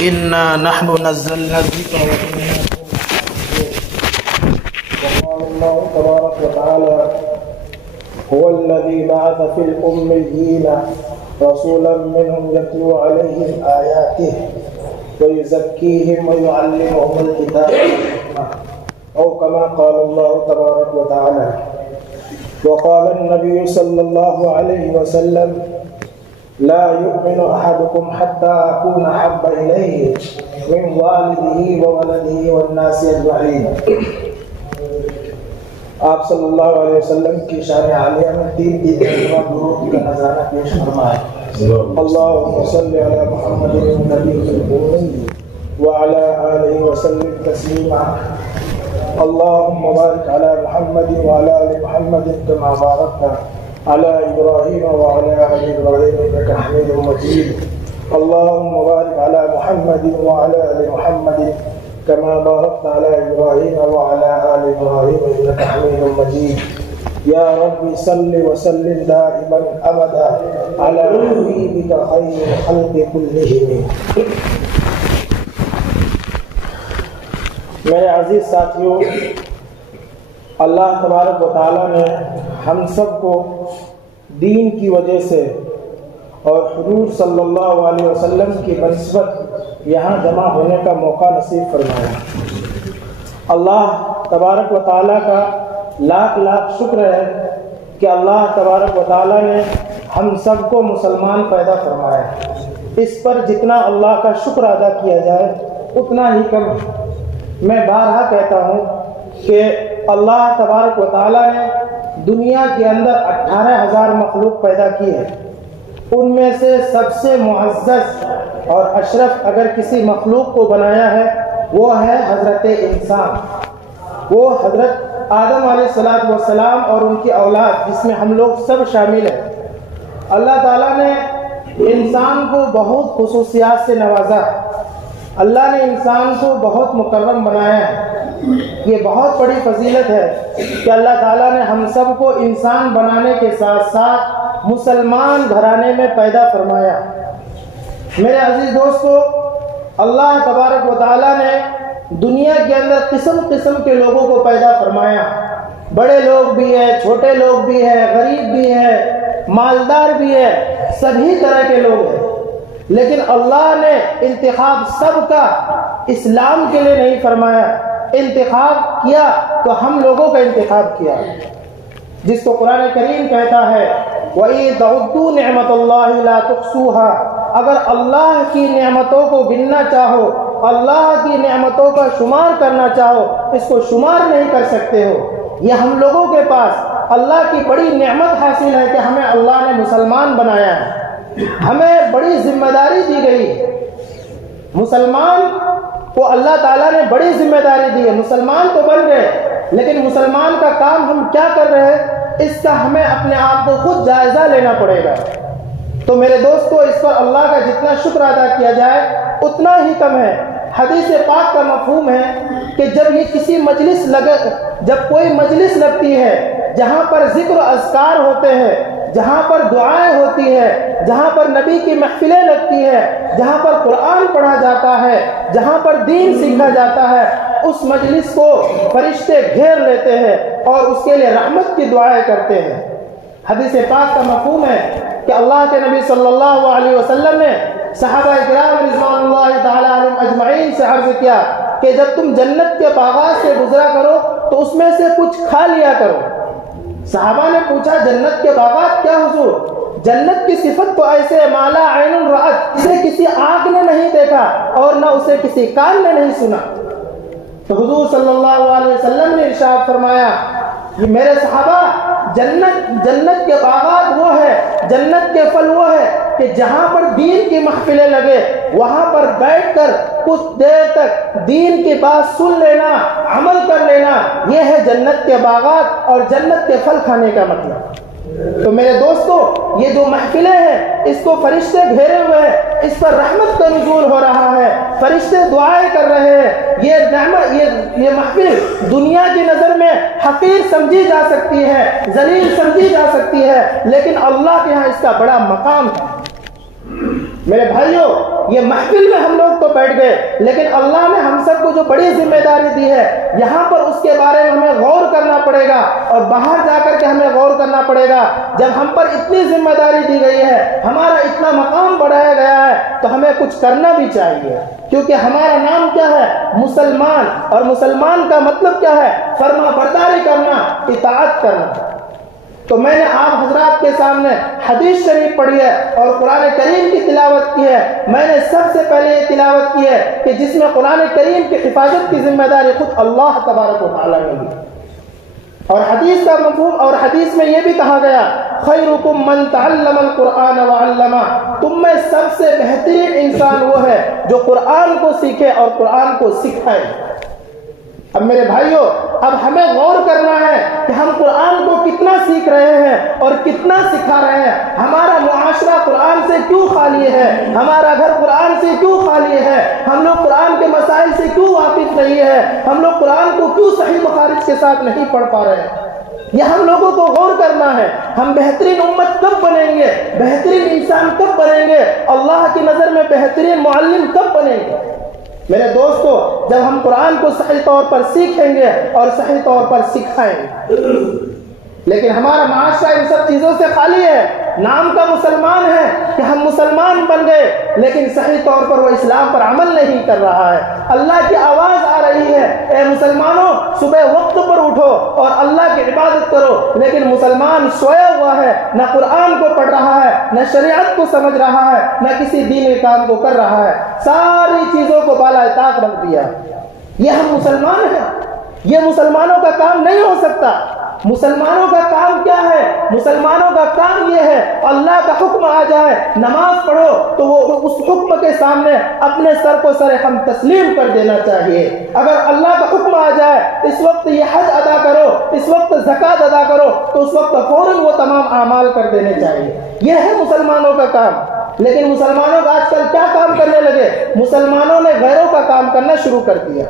إنا نحن نزلنا الذكر وإنا له لحافظون. وقال الله تبارك وتعالى هو الذي بعث في الأميين رسولا منهم يتلو عليهم آياته ويزكيهم ويعلمهم الكتاب والحكمة أو كما قال الله تبارك وتعالى. وقال النبي صلى الله عليه وسلم لا يؤمن أحدكم حتى أكون أحب إليه من والده وولده والناس أجمعين. آپ صلی اللہ علیہ وسلم کی شان عالیہ میں تین درود کا نظارہ پیش فرمائے. اللہم صلی علی محمد النبی الأمی وعلى آلہ وسلم تسلیما. اللہم بارک علی محمد وعلى آل محمد كما بارکت علی ابراہیم وعلى آل ابراہیم انک حمید مجید. اللہم بارک علی محمد وعلى آل محمد كما باركت على إبراهيم وعلى آل إبراهيم إنك حميد مجيد. يا رب صل وسلم دائما أبدا على حبيبك خير الخلق كلهم. میرے عزیز ساتھیوں، اللہ تبارک و تعالیٰ نے ہم سب کو دین کی وجہ سے اور حضور صلی اللہ علیہ وسلم کی بنسبت یہاں جمع ہونے کا موقع نصیب فرمایا. اللہ تبارک و تعالیٰ کا لاکھ لاکھ شکر ہے کہ اللہ تبارک و تعالیٰ نے ہم سب کو مسلمان پیدا فرمایا. اس پر جتنا اللہ کا شکر ادا کیا جائے اتنا ہی کم. میں بارہا کہتا ہوں کہ اللہ تبارک و تعالیٰ نے دنیا کے اندر 18,000 مخلوق پیدا کی ہے. ان میں سے سب سے معزز اور اشرف اگر کسی مخلوق کو بنایا ہے وہ ہے حضرت انسان. وہ حضرت آدم علیہ السلام اور ان کی اولاد جس میں ہم لوگ سب شامل ہیں. اللہ تعالیٰ نے انسان کو بہت خصوصیات سے نوازا. اللہ نے انسان کو بہت مکرم بنایا ہے. یہ بہت بڑی فضیلت ہے کہ اللہ تعالیٰ نے ہم سب کو انسان بنانے کے ساتھ ساتھ مسلمان گھرانے میں پیدا فرمایا. میرے عزیز دوستو، اللہ تبارک و تعالیٰ نے دنیا کے اندر قسم قسم کے لوگوں کو پیدا فرمایا. بڑے لوگ بھی ہیں، چھوٹے لوگ بھی ہیں، غریب بھی ہیں، مالدار بھی ہیں، سبھی طرح کے لوگ ہیں. لیکن اللہ نے انتخاب سب کا اسلام کے لیے نہیں فرمایا. انتخاب کیا تو ہم لوگوں کا انتخاب کیا، جس کو قرآن کریم کہتا ہے وَإِذْ تَعُدُّوا نِعْمَةَ اللَّهِ لَا تُحْصُوهَا. اگر اللہ کی نعمتوں کو گننا چاہو، اللہ کی نعمتوں کا شمار کرنا چاہو، اس کو شمار نہیں کر سکتے ہو. یہ ہم لوگوں کے پاس اللہ کی بڑی نعمت حاصل ہے کہ ہمیں اللہ نے مسلمان بنایا ہے. ہمیں بڑی ذمہ داری دی گئی. مسلمان کو اللہ تعالیٰ نے بڑی ذمہ داری دی ہے. مسلمان تو بن گئے، لیکن مسلمان کا کام ہم کیا کر رہے ہیں اس کا ہمیں اپنے آپ کو خود جائزہ لینا پڑے گا. تو میرے دوستو، اس پر اللہ کا جتنا شکر ادا کیا جائے اتنا ہی کم ہے. حدیث پاک کا مفہوم ہے کہ جب کوئی مجلس لگتی ہے جہاں پر ذکر و اذکار ہوتے ہیں، جہاں پر دعائیں ہوتی ہے، جہاں پر نبی کی محفلیں لگتی ہے، جہاں پر قرآن پڑھا جاتا ہے، جہاں پر دین سیکھا جاتا ہے، اس مجلس کو فرشتے گھیر لیتے ہیں اور اس کے لیے رحمت کی دعائیں کرتے ہیں. حدیث پاک کا مفہوم ہے کہ اللہ کے نبی صلی اللہ علیہ وسلم نے صحابہ کرام رضوان اللہ تعالی علیہم اجمعین سے عرض کیا کہ جب تم جنت کے باغات سے گزرا کرو تو اس میں سے کچھ کھا لیا کرو. صحابہ نے پوچھا جنت کے باغات کیا حضور؟ جنت کی صفت تو ایسے مالا عین رأت، اسے کسی آنکھ نے نہیں دیکھا اور نہ اسے کسی کان نے نہیں سنا. تو حضور صلی اللہ علیہ وسلم نے ارشاد فرمایا یہ میرے صحابہ، جنت کے باغات وہ ہے، جنت کے پھل وہ ہے کہ جہاں پر دین کی محفلیں لگے وہاں پر بیٹھ کر کچھ دیر تک دین کی بات سن لینا، عمل کر لینا، یہ ہے جنت کے باغات اور جنت کے پھل کھانے کا مطلب. تو میرے دوستو، یہ جو محفلیں ہیں اس کو فرشتے گھیرے ہوئے ہیں، اس پر رحمت کا نزول ہو رہا ہے، فرشتے دعائیں کر رہے ہیں. یہ محفل دنیا کی نظر میں حقیر سمجھی جا سکتی ہے، ذلیل سمجھی جا سکتی ہے، لیکن اللہ کے ہاں اس کا بڑا مقام ہے. میرے بھائیوں، یہ محفل میں ہم لوگ تو تو بیٹھ گئے، لیکن اللہ نے ہم سب کو جو بڑی ذمہ داری دی ہے یہاں پر اس کے بارے میں ہمیں غور کرنا پڑے گا، اور باہر جا کر کے ہمیں غور کرنا پڑے گا۔ جب ہم پر اتنی ذمہ داری دی گئی ہے، ہمارا اتنا مقام بڑھایا گیا ہے، تو ہمیں کچھ کرنا بھی چاہیے، کیونکہ ہمارا نام کیا ہے؟ مسلمان، اور مسلمان کا مطلب کیا ہے؟ فرما برداری کرنا، اطاعت کرنا۔ تو میں نے آپ حضرات کے سامنے حدیث شریف پڑھی ہے اور قرآن کریم کی تلاوت کی ہے۔ میں نے سب سے پہلے یہ تلاوت کی ہے کہ جس میں قرآن کریم کی حفاظت کی ذمہ داری خود اللہ تبارک و تعالیٰ نے دی، اور حدیث کا مفہوم، اور حدیث میں یہ بھی کہا گیا خیرکم من تعلم القرآن وعلمہ، تم میں سب سے بہترین انسان وہ ہے جو قرآن کو سیکھے اور قرآن کو سکھائے۔ اب میرے بھائیوں، اب ہمیں غور کرنا ہے کہ ہم قرآن کو کتنا سیکھ رہے ہیں اور کتنا سکھا رہے ہیں۔ ہمارا معاشرہ قرآن سے کیوں خالی ہے؟ ہمارا گھر قرآن سے کیوں خالی ہے؟ ہم لوگ قرآن کے مسائل سے کیوں واقف نہیں ہے؟ ہم لوگ قرآن کو کیوں صحیح مخارج کے ساتھ نہیں پڑھ پا رہے ہیں؟ یہ ہم لوگوں کو غور کرنا ہے۔ ہم بہترین امت کب بنیں گے؟ بہترین انسان کب بنیں گے؟ اللہ کی نظر میں بہترین معلم کب بنیں گے؟ میرے دوستو، جب ہم قرآن کو صحیح طور پر سیکھیں گے اور صحیح طور پر سکھائیں گے، لیکن ہمارا معاشرہ ان سب چیزوں سے خالی ہے۔ نام کا مسلمان ہے کہ ہم مسلمان بن گئے، لیکن صحیح طور پر وہ اسلام پر عمل نہیں کر رہا ہے۔ اللہ کی آواز آ رہی ہے، اے مسلمانوں صبح وقت پر اٹھو اور اللہ کی عبادت کرو، لیکن مسلمان سویا ہوا ہے، نہ قرآن کو پڑھ رہا ہے، نہ شریعت کو سمجھ رہا ہے، نہ کسی دینی کام کو کر رہا ہے، ساری چیزوں کو بالائے طاق رکھ دیا۔ یہ ہم مسلمان ہیں؟ یہ مسلمانوں کا کام نہیں ہو سکتا۔ مسلمانوں کا کام کیا ہے؟ مسلمانوں کا کام یہ ہے اللہ کا حکم آ جائے نماز پڑھو تو وہ اس حکم کے سامنے اپنے سر کو سر ہم تسلیم کر دینا چاہیے۔ اگر اللہ کا حکم آ جائے اس وقت یہ حج ادا کرو، اس وقت زکوٰۃ ادا کرو، تو اس وقت فوراً وہ تمام اعمال کر دینے چاہیے۔ یہ ہے مسلمانوں کا کام۔ لیکن مسلمانوں کا آج کل کیا کام کرنے لگے؟ مسلمانوں نے غیروں کا کام کرنا شروع کر دیا۔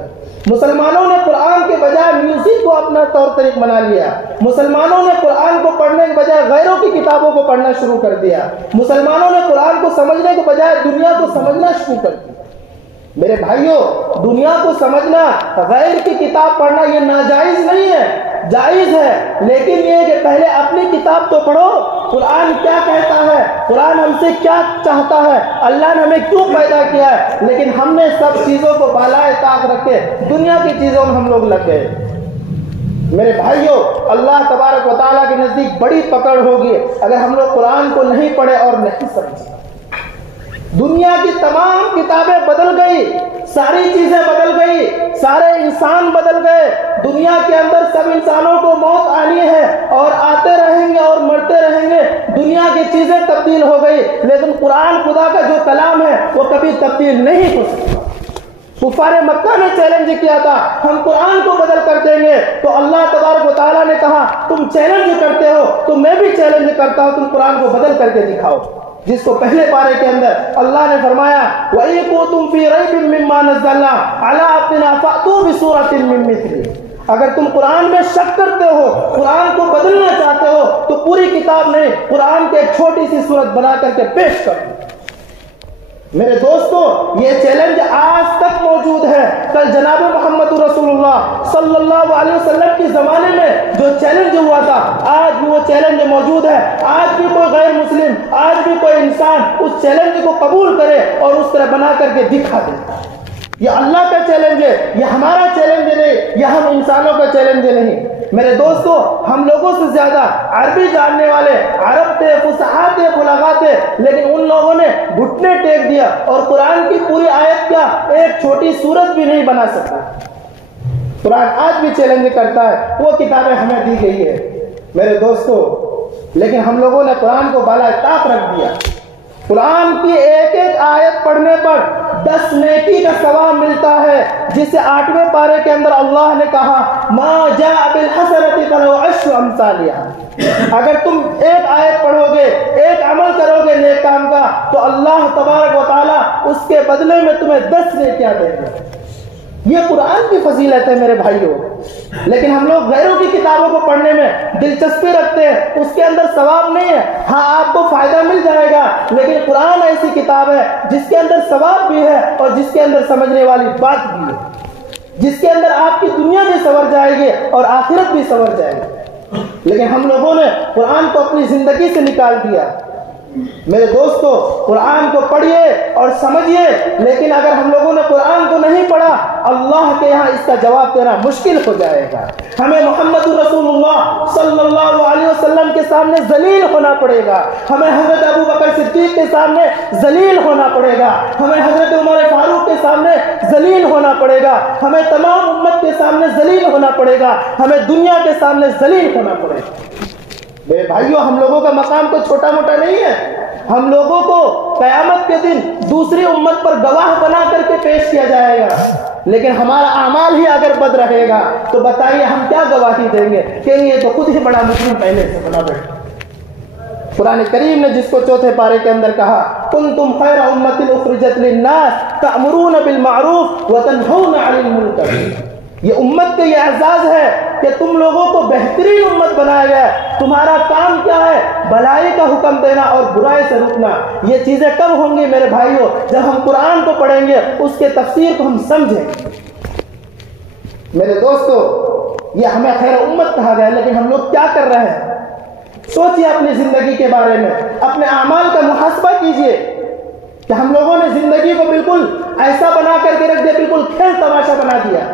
مسلمانوں نے قرآن کے بجائے میوزک کو اپنا طور طریق بنا لیا۔ مسلمانوں نے قرآن کو پڑھنے کے بجائے غیروں کی کتابوں کو پڑھنا شروع کر دیا۔ مسلمانوں نے قرآن کو سمجھنے کے بجائے دنیا کو سمجھنا شروع کر دیا۔ میرے بھائیوں، دنیا کو سمجھنا، غیر کی کتاب پڑھنا یہ ناجائز نہیں ہے، جائز ہے، لیکن یہ کہ پہلے اپنی کتاب تو پڑھو۔ قرآن کیا کہتا ہے؟ قرآن ہم سے کیا چاہتا ہے؟ اللہ نے ہمیں کیوں پیدا کیا ہے؟ لیکن ہم نے سب چیزوں کو بالائے طاق رکھے دنیا کی چیزوں میں ہم لوگ لگ گئے۔ میرے بھائیوں، اللہ تبارک و تعالیٰ کے نزدیک بڑی پکڑ ہوگی اگر ہم لوگ قرآن کو نہیں پڑھے اور نہیں سمجھے۔ دنیا کی تمام کتابیں بدل گئی، ساری چیزیں بدل گئی، سارے انسان بدل گئے۔ دنیا کے اندر سب انسانوں کو موت آنی ہے اور آتے رہیں گے اور مرتے رہیں گے۔ دنیا کی چیزیں تبدیل ہو گئی، لیکن قرآن خدا کا جو کلام ہے وہ کبھی تبدیل نہیں ہو سکتا۔ کفار مکہ نے چیلنج کیا تھا ہم قرآن کو بدل کر دیں گے، تو اللہ تبارک و تعالیٰ نے کہا تم چیلنج کرتے ہو تو میں بھی چیلنج کرتا ہوں، تم قرآن کو بدل کر کے دکھاؤ۔ جس کو پہلے پارے کے اندر اللہ نے فرمایا وَإِن كُنتُمْ فِي رَيْبٍ مِّمَّا نَزَّلْنَا عَلَىٰ عَبْدِنَا فَأْتُوا بِسُورَةٍ مِّن مِّثْلِهِ۔ اگر تم قرآن میں شک کرتے ہو، قرآن کو بدلنا چاہتے ہو، تو پوری کتاب نہیں، قرآن کے ایک چھوٹی سی سورت بنا کر کے پیش کرو۔ میرے دوستو، یہ چیلنج آج تک موجود ہے۔ کل جناب محمد رسول اللہ صلی اللہ علیہ وسلم کے زمانے میں جو چیلنج ہوا تھا، آج بھی وہ چیلنج موجود ہے۔ آج بھی کوئی غیر مسلم، آج بھی کوئی انسان اس چیلنج کو قبول کرے اور اس طرح بنا کر کے دکھا دے۔ یہ اللہ کا چیلنج ہے، یہ ہمارا چیلنج نہیں، یہ ہم انسانوں کا چیلنج نہیں۔ میرے دوستو، ہم لوگوں سے زیادہ عربی جاننے والے عرب تھے، فصحاء تھے، بلغاء تھے، لیکن ان لوگوں نے گھٹنے ٹیک دیا اور قرآن کی پوری آیت کا ایک چھوٹی سورت بھی نہیں بنا سکتا۔ قرآن آج بھی چیلنج کرتا ہے، وہ کتابیں ہمیں دی گئی ہے میرے دوستو، لیکن ہم لوگوں نے قرآن کو بالائے طاق رکھ دیا۔ قرآن کی ایک ایک آیت پڑھنے پر 10 نیکی کا ثواب ملتا ہے، جسے 8ویں پارے کے اندر اللہ نے کہا ما جاء بالحسنۃ فلہ عشر امثالها۔ اگر تم ایک آیت پڑھو گے، ایک عمل کرو گے نیک کام کا، تو اللہ تبارک و تعالیٰ اس کے بدلے میں تمہیں 10 نیکیاں دیں گے۔ یہ قرآن کی فضیلت ہے میرے بھائیوں. لیکن ہم لوگ غیروں کی کتابوں کو پڑھنے میں دلچسپی رکھتے ہیں, اس کے اندر ثواب نہیں ہے. ہاں آپ کو فائدہ مل جائے گا, لیکن قرآن ایسی کتاب ہے جس کے اندر ثواب بھی ہے اور جس کے اندر سمجھنے والی بات بھی ہے, جس کے اندر آپ کی دنیا بھی سنور جائے گی اور آخرت بھی سنور جائے گی. لیکن ہم لوگوں نے قرآن کو اپنی زندگی سے نکال دیا. میرے دوستو, قرآن کو پڑھیے اور سمجھیے, لیکن اگر ہم لوگوں نے قرآن کو نہیں پڑھا, اللہ کے یہاں اس کا جواب دینا مشکل ہو جائے گا. ہمیں محمد رسول اللہ صلی اللہ علیہ وسلم کے سامنے ذلیل ہونا پڑے گا. ہمیں حضرت ابو بکر صدیق کے سامنے ذلیل ہونا پڑے گا. ہمیں حضرت عمر فاروق کے سامنے ذلیل ہونا پڑے گا. ہمیں تمام امت کے سامنے ذلیل ہونا پڑے گا. ہمیں دنیا کے سامنے ذلیل ہونا پڑے گا. میرے بھائیوں, ہم لوگوں کا مقام کوئی چھوٹا موٹا نہیں ہے. ہم لوگوں کو قیامت کے دن دوسری امت پر گواہ بنا کر کے پیش کیا جائے گا. لیکن ہمارا اعمال ہی اگر بد رہے گا تو بتائیے ہم کیا گواہی دیں گے؟ کہ یہ تو خود ہی بڑا مجرم پہلے سے بنا بیٹھا. قرآن کریم نے جس کو چوتھے پارے کے اندر کہا, کنتم خیر امۃ اخرجت للناس تأمرون بالمعروف وتنہون عن المنکر, یہ امت کا یہ اعزاز ہے کہ تم لوگوں کو بہترین امت بنایا گیا ہے. تمہارا کام کیا ہے؟ بھلائی کا حکم دینا اور برائی سے روکنا. یہ چیزیں کب ہوں گی میرے بھائیوں؟ جب ہم قرآن کو پڑھیں گے, اس کے تفسیر کو ہم سمجھیں گے. میرے دوستو, یہ ہمیں خیر امت کہا گیا, لیکن ہم لوگ کیا کر رہے ہیں؟ سوچئے اپنی زندگی کے بارے میں, اپنے اعمال کا محاسبہ کیجئے کہ ہم لوگوں نے زندگی کو بالکل ایسا بنا کر کے رکھ دیا, بالکل کھیل تماشا بنا دیا.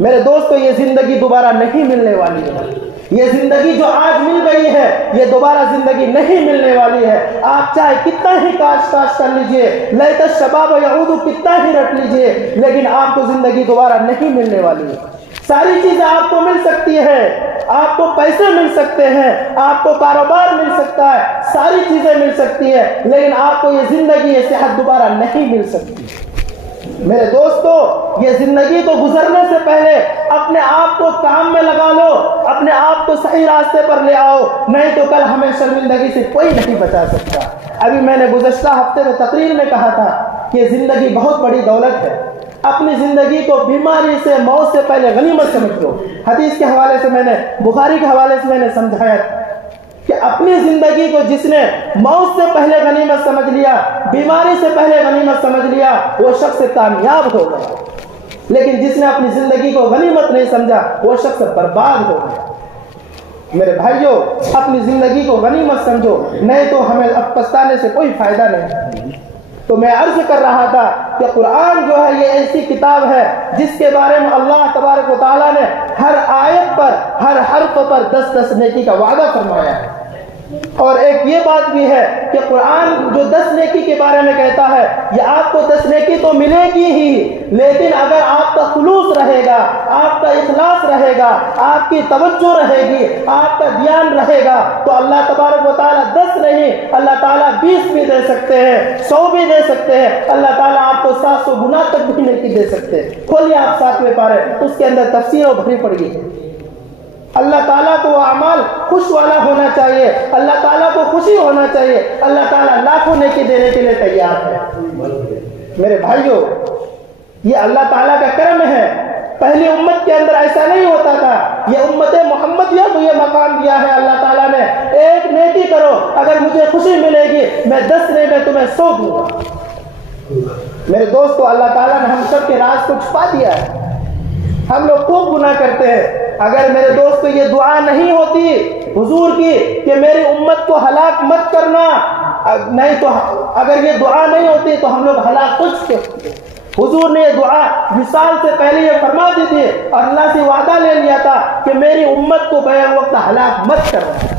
میرے دوستو, یہ زندگی دوبارہ نہیں ملنے والی ہے. یہ زندگی جو آج مل گئی ہے, یہ دوبارہ زندگی نہیں ملنے والی ہے. آپ چاہے کتنا ہی کاش کر لیجئے, لیت الشباب یعود کتنا ہی رٹ لیجئے, لیکن آپ کو زندگی دوبارہ نہیں ملنے والی ہے. ساری چیزیں آپ کو مل سکتی ہے, آپ کو پیسے مل سکتے ہیں, آپ کو کاروبار مل سکتا ہے, ساری چیزیں مل سکتی ہے, لیکن آپ کو یہ زندگی, یہ صحت دوبارہ نہیں مل سکتی. میرے دوستو, یہ زندگی کو گزرنے سے پہلے اپنے آپ کو کام میں لگا لو, اپنے آپ کو صحیح راستے پر لے آؤ, نہیں تو کل ہمیں شرمندگی سے کوئی نہیں بچا سکتا. ابھی میں نے گزشتہ ہفتے میں تقریر میں کہا تھا کہ زندگی بہت بڑی دولت ہے. اپنی زندگی کو بیماری سے, موت سے پہلے غنیمت سمجھ لو. حدیث کے حوالے سے میں نے, بخاری کے حوالے سے میں نے سمجھایا کہ اپنی زندگی کو جس نے موت سے پہلے غنیمت سمجھ لیا, بیماری سے پہلے غنیمت سمجھ لیا, وہ شخص کامیاب ہو گیا. لیکن جس نے اپنی زندگی کو غنیمت نہیں سمجھا, وہ شخص برباد ہو گیا. میرے بھائیوں, اپنی زندگی کو غنیمت سمجھو, نہیں تو ہمیں اب پچھتانے سے کوئی فائدہ نہیں. تو میں عرض کر رہا تھا کہ قرآن جو ہے یہ ایسی کتاب ہے جس کے بارے میں اللہ تبارک و تعالیٰ نے ہر آیت پر, ہر حرف پر 10 نیکی کا وعدہ فرمایا ہے. اور ایک یہ بات بھی ہے کہ قرآن جو 10 نیکی کے بارے میں کہتا ہے, یہ آپ کو 10 نیکی تو ملے گی ہی, لیکن اگر آپ کا خلوص رہے گا, آپ کا اخلاص رہے گا, آپ کی توجہ رہے گی, آپ کا دھیان رہے گا, تو اللہ تبارک و تعالیٰ 10 نہیں, اللہ تعالیٰ 20 بھی دے سکتے ہیں, 100 بھی دے سکتے ہیں. اللہ تعالیٰ آپ کو 700 گنا تک بھی نیکی دے سکتے ہیں. کھولیے آپ 7ویں پارے, اس کے اندر تفسیریں بھری پڑی ہے. اللہ تعالیٰ کو وہ اعمال خوش والا ہونا چاہیے, اللہ تعالیٰ کو خوشی ہونا چاہیے. اللہ تعالیٰ لاکھوں نیکی دینے کے لیے تیار ہے. میرے بھائیوں, یہ اللہ تعالیٰ کا کرم ہے. پہلی امت کے اندر ایسا نہیں ہوتا تھا. یہ امت محمدیہ کو یہ مقام دیا ہے اللہ تعالیٰ نے, ایک نیکی کرو, اگر مجھے خوشی ملے گی میں 10 نہیں, میں تمہیں 100 دوں گا. میرے دوستو, اللہ تعالیٰ نے ہم سب کے راز کو چھپا دیا ہے. ہم لوگ خوب گناہ کرتے ہیں. اگر میرے دوست یہ دعا نہیں ہوتی حضور کی کہ میری امت کو ہلاک مت کرنا, نہیں تو اگر یہ دعا نہیں ہوتی تو ہم لوگ ہلاک ہو چکے. حضور نے یہ دعا وصال سے پہلے یہ فرما دی تھی اور اللہ سے وعدہ لے لیا تھا کہ میری امت کو بیک وقت ہلاک مت کرنا.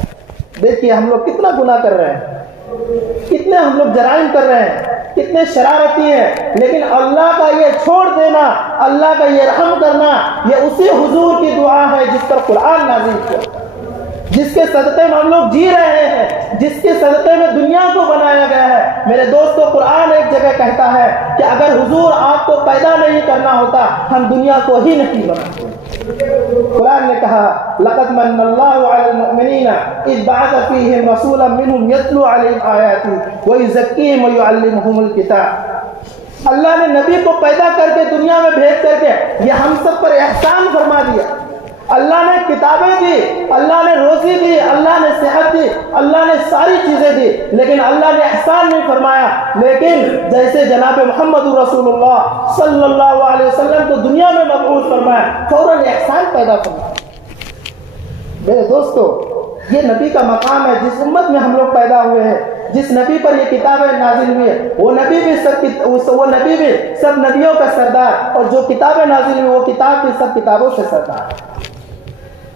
دیکھیے ہم لوگ کتنا گناہ کر رہے ہیں, کتنے ہم لوگ جرائم کر رہے ہیں, کتنے شرارتی ہیں, لیکن اللہ کا یہ چھوڑ دینا, اللہ کا یہ رحم کرنا, یہ اسی حضور کی دعا ہے جس پر قرآن نازل ہوا, جس کے صدقے میں ہم لوگ جی رہے ہیں, جس کے صدقے میں دنیا کو بنایا گیا ہے. میرے دوستو, قرآن ایک جگہ کہتا ہے کہ اگر حضور آپ کو پیدا نہیں کرنا ہوتا ہم دنیا کو ہی نہیں بناتے. قرآن نے کہا لقد من اللہ علی المؤمنین اذ بعث فیہم رسولا منہم یتلو علیہم آیاتی ویزکیہم ویعلمہم الکتاب. اللہ نے نبی کو پیدا کر کے دنیا میں بھیج کر کے یہ ہم سب پر احسان فرما دیا. اللہ نے کتابیں دی, اللہ نے روزی دی, اللہ نے صحت دی, اللہ نے ساری چیزیں دی, لیکن اللہ نے احسان نہیں فرمایا. لیکن جیسے جناب محمد رسول اللہ صلی اللہ علیہ وسلم کو دنیا میں مبعوث فرمایا, فوراً احسان پیدا فرمایا. میرے دوستو, یہ نبی کا مقام ہے. جس امت میں ہم لوگ پیدا ہوئے ہیں, جس نبی پر یہ کتابیں نازل ہوئی ہے, وہ نبی بھی سب نبیوں کا سردار, اور جو کتابیں نازل ہوئی وہ کتاب بھی سب کتابوں سے سردار.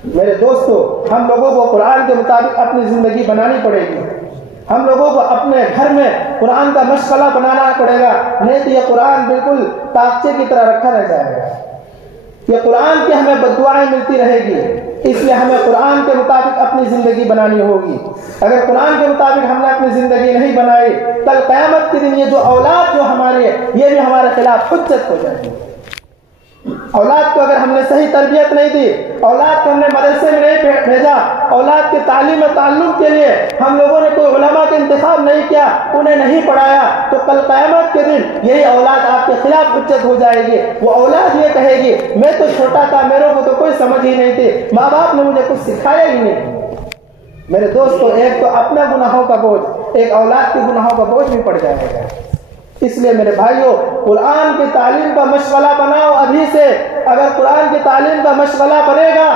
میرے دوستو, ہم لوگوں کو قرآن کے مطابق اپنی زندگی بنانی پڑے گی. ہم لوگوں کو اپنے گھر میں قرآن کا مشغلہ بنانا پڑے گا, نہیں تو یہ قرآن بالکل تاکچے کی طرح رکھا رہ جائے گا. یہ قرآن کی ہمیں بددعائیں ملتی رہے گی. اس لیے ہمیں قرآن کے مطابق اپنی زندگی بنانی ہوگی. اگر قرآن کے مطابق ہم نے اپنی زندگی نہیں بنائی, کل قیامت کے دن یہ جو اولاد جو ہماری ہے, یہ بھی ہمارے خلاف حجت ہو جائے گی. اولاد کو اگر ہم نے صحیح تربیت نہیں دی, اولاد کو ہم نے مدرسے میں نہیں بھیجا, اولاد کے تعلیم و تعلم کے لیے ہم لوگوں نے کوئی علماء کا انتخاب نہیں کیا, انہیں نہیں پڑھایا, تو کل قیامت کے دن یہی اولاد آپ کے خلاف حجت ہو جائے گی. وہ اولاد یہ کہے گی, میں تو چھوٹا تھا, میرے کو تو کوئی سمجھ ہی نہیں تھی, ماں باپ نے مجھے کچھ سکھایا ہی نہیں. میرے دوستو, ایک تو اپنا گناہوں کا بوجھ, ایک اولاد کے گناہوں کا بوجھ بھی پڑ جائے گا. اس لیے میرے بھائیوں, قرآن کی تعلیم کا مشغلہ بناؤ ابھی سے. اگر قرآن کی تعلیم کا مشغلہ بنے گا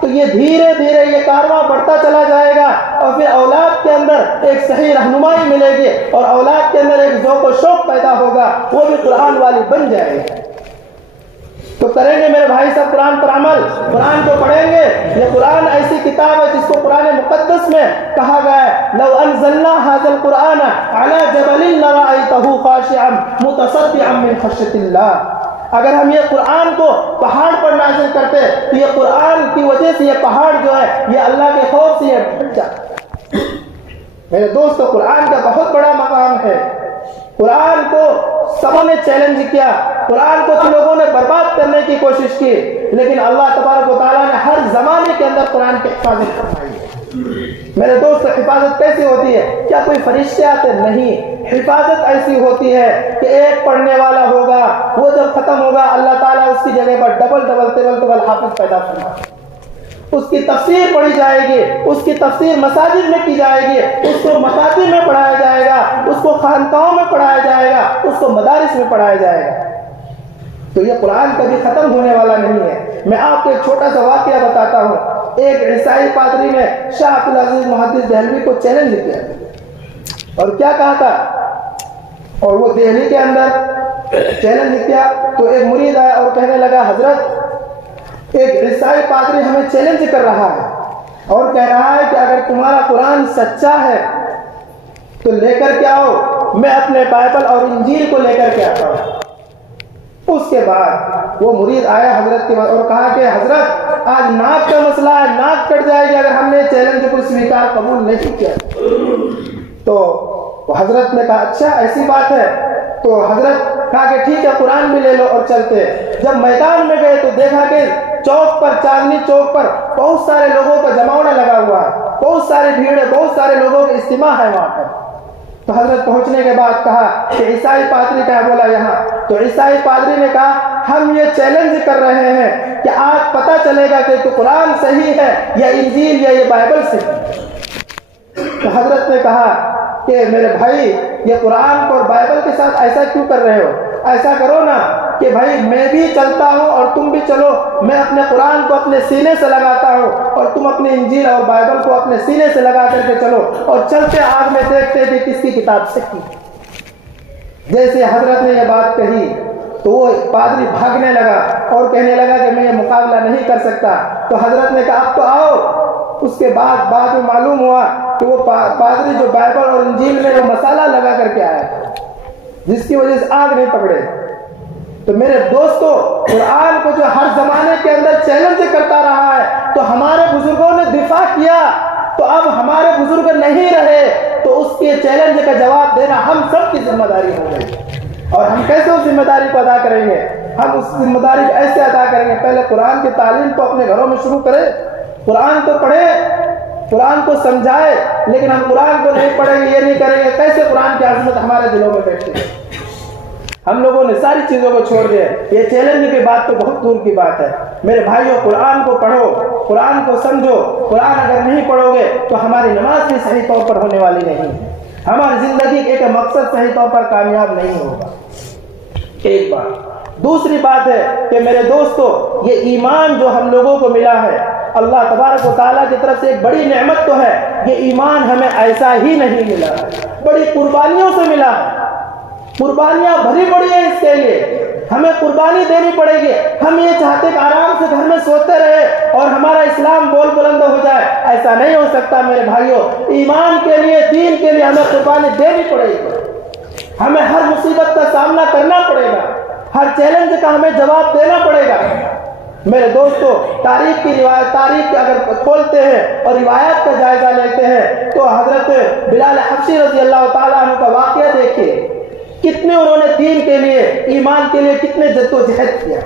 تو یہ دھیرے دھیرے یہ کارواں بڑھتا چلا جائے گا, اور پھر اولاد کے اندر ایک صحیح رہنمائی ملے گی, اور اولاد کے اندر ایک ذوق و شوق پیدا ہوگا, وہ بھی قرآن والی بن جائے گی. تو کریں گے میرے بھائی صاحب قرآن پر عمل, قرآن کو پڑھیں گے. یہ قرآن ایسی کتاب ہے جس کو قرآن مقدس میں کہا گیا ہے, لو انزلنا هذا القرآن على جبل لرأيته خاشعا متصدعا من خشية الله. اگر ہم یہ قرآن کو پہاڑ پر نازل کرتے تو یہ قرآن کی وجہ سے یہ پہاڑ جو ہے یہ اللہ کے خوف سے یہ ڈھک جاتا. میرے دوستو, قرآن کا بہت بڑا مقام ہے. قرآن کو سبوں نے چیلنج کیا, قرآن کو لوگوں نے برباد کرنے کی کوشش کی, لیکن اللہ تبارک و تعالیٰ نے ہر زمانے کے اندر قرآن کی حفاظت فرمائی ہے. میرے دوست, حفاظت کیسی ہوتی ہے؟ کیا کوئی فرشتے آتے؟ نہیں. حفاظت ایسی ہوتی ہے کہ ایک پڑھنے والا ہوگا, وہ جب ختم ہوگا اللہ تعالیٰ اس کی جگہ پر ڈبل حافظ پیدا فرمائے. اس کی تفسیر پڑھی جائے گی, اس کی تفسیر مساجد میں کی جائے گی, اس کو مساجد میں پڑھایا جائے گا, اس کو خانقاہوں میں پڑھایا جائے گا, اس کو مدارس میں پڑھایا جائے گا. تو یہ قرآن کبھی ختم ہونے والا نہیں ہے. میں آپ کو ایک چھوٹا سا واقعہ بتاتا ہوں. ایک عیسائی پادری نے شاہ عبدالعزیز محدث دہلوی کو چیلنج کیا, اور کیا کہا تھا, اور وہ دہلی کے اندر چیلنج کیا تو ایک مرید آیا اور کہنے لگا, حضرت ایک عیسائی پادری ہمیں چیلنج کر رہا ہے اور کہہ رہا ہے کہ اگر تمہارا قرآن سچا ہے تو لے کر کے آؤ, میں اپنے بائبل اور انجیل کو لے کر کے آتا ہوں. اس کے بعد وہ مرید آیا حضرت کے بعد اور کہا کہ حضرت آج ناک کا مسئلہ ہے, ناک کٹ جائے گی اگر ہم نے چیلنج کو سویکار قبول نہیں کیا. تو حضرت نے کہا اچھا ایسی بات ہے. تو حضرت کہا کہ ٹھیک ہے قرآن بھی لے لو اور چلتے. جب میدان میں گئے تو دیکھا کہ چوک پر, چاندنی چوک پر بہت سارے لوگوں کا جماوڑا لگا ہوا ہے, بہت ساری بھیڑ ہے, بہت سارے لوگوں کا اجتماع ہے وہاں پر. تو حضرت پہنچنے کے بعد کہا کہ عیسائی پادری کا بولا یہاں. تو عیسائی پادری نے کہا ہم یہ چیلنج کر رہے ہیں کہ آج پتہ چلے گا کہ قرآن صحیح ہے یا انجیل یا یہ بائبل صحیح. تو حضرت نے کہا کہ میرے بھائی یہ قرآن کو اور بائبل کے ساتھ ایسا کیوں کر رہے ہو؟ ایسا کرو نا کہ بھائی میں بھی چلتا ہوں اور تم بھی چلو, میں اپنے قرآن کو اپنے سینے سے لگاتا ہوں اور تم اپنے انجیل اور بائبل کو اپنے سینے سے لگا کر کے چلو, اور چلتے آگ میں دیکھتے کہ کس کی کتاب سچی. جیسے حضرت نے یہ بات کہی تو وہ پادری بھاگنے لگا اور کہنے لگا کہ میں یہ مقابلہ نہیں کر سکتا. تو حضرت نے کہا اب تو آؤ. اس کے بعد میں معلوم ہوا کہ وہ پادری جو بائبل اور انجیل میں وہ مسالہ لگا کر کے آیا تھا جس کی وجہ سے آگ نہیں پکڑے. تو میرے دوستو, قرآن کو جو ہر زمانے کے اندر چیلنج کرتا رہا ہے تو ہمارے بزرگوں نے دفاع کیا, تو اب ہمارے بزرگ نہیں رہے تو اس کے چیلنج کا جواب دینا ہم سب کی ذمہ داری ہو گئی. اور ہم کیسے اس ذمہ داری کو ادا کریں گے؟ ہم اس ذمہ داری کو ایسے ادا کریں گے, پہلے قرآن کی تعلیم کو اپنے گھروں میں شروع کریں, قرآن کو پڑھیں, قرآن کو سمجھائے. لیکن ہم قرآن کو نہیں پڑھیں گے, یہ نہیں کریں گے, کیسے قرآن کی عظمت ہمارے دلوں میں بیٹھے گی؟ ہم لوگوں نے ساری چیزوں کو چھوڑ دیا. یہ چیلنج کی بات تو بہت دور کی بات ہے. میرے بھائیوں، قرآن کو پڑھو، قرآن کو سمجھو. قرآن اگر نہیں پڑھو گے تو ہماری نماز بھی صحیح طور پر ہونے والی نہیں ہے. ہماری زندگی ایک مقصد صحیح طور پر کامیاب نہیں ہوگا. ایک بات. دوسری بات ہے کہ میرے دوستو، یہ ایمان جو ہم لوگوں کو ملا ہے، اللہ تبارک و تعالیٰ کی طرف سے ایک بڑی نعمت تو ہے. یہ ایمان ہمیں ایسا ہی نہیں ملا ہے، بڑی قربانیوں سے ملا ہے. قربانیاں بھری پڑی ہیں اس کے لیے. ہمیں قربانی دینی پڑے گی. ہم یہ چاہتے کہ آرام سے گھر میں سوتے رہے اور ہمارا اسلام بول بلند ہو جائے. ایسا نہیں ہو سکتا میرے بھائیوں. ایمان کے لیے، دین کے لیے ہمیں قربانی دینی پڑے گی. ہمیں ہر مصیبت کا سامنا کرنا پڑے گا، ہر چیلنج کا ہمیں جواب دینا پڑے گا. میرے دوستو، تاریخ کی روایت، تاریخ اگر کھولتے ہیں اور روایات کا جائزہ لیتے ہیں تو حضرت بلال حبشی رضی اللہ تعالیٰ عنہ کا واقعہ دیکھیے. کتنے انہوں نے دین کے لیے، ایمان کے لیے کتنے جد و جہد کیا.